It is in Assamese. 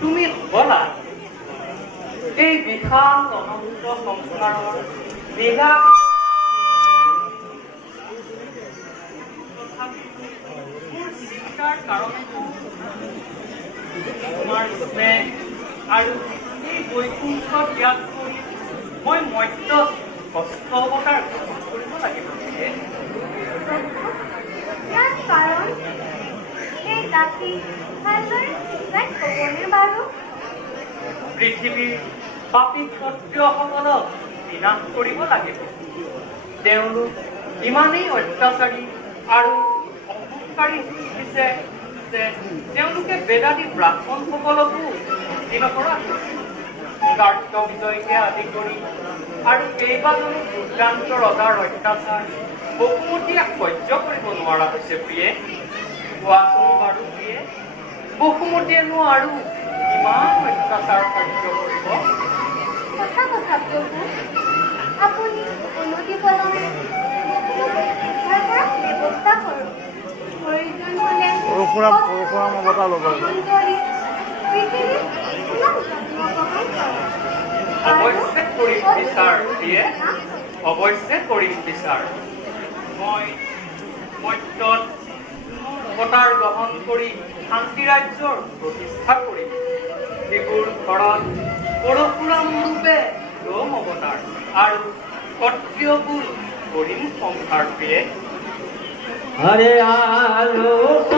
তুমি বলা এই বিশাল অনন্ত সংসাৰৰ লীলা মোৰ চিন্তাৰ কাৰণেতো তোমাৰ স্নেহ আৰু এই বৈকুণ্ঠ ত্যাগ কৰি মই মধ্য কষ্ট অৱতাৰ গ্ৰহণ কৰিব লাগিব। পৃথিৱীৰ পাপী ক্ষত্ৰিয়সকলক বিনাশ কৰিব লাগিব। তেওঁলোক ইমানেই অত্যাচাৰী আৰু অহংকাৰী হৈছে যে তেওঁলোকে বেদাদী ব্ৰাহ্মণসকলকো মুক্তি নকৰা কাৰ্য বিজয়কে আদি কৰি আৰু কেইবাজনো দুৰ্দান্ত ৰজাৰ অত্যাচাৰ বসুমতীয়ে সহ্য কৰিব নোৱাৰা হৈছে। প্ৰিয়ে কোৱাচোন বাৰু প্ৰিয়ে, বসুমতীয়েনো আৰু কিমান অত্যাচাৰ সহ্য কৰিব? কথা কথা প্ৰভু, আপুনি উন্নতি পলমে ব্যৱস্থা কৰক। প্ৰয়োজন হ'লে অৱশ্যে কৰিম বিচাৰ প্ৰিয়ে, অৱশ্যে কৰিম বিচাৰ। মই মৰ্ত্যত অৱতাৰ গ্ৰহণ কৰি শান্তি ৰাজ্যৰ প্ৰতিষ্ঠা কৰিম। শিশুৰ ঘৰত পৰশুৰাম ৰূপে ৰম অৱতাৰ আৰু ক্ষত্ৰিয়কুল কৰিম সংসাৰ প্ৰিয়ে। হৰে আলোক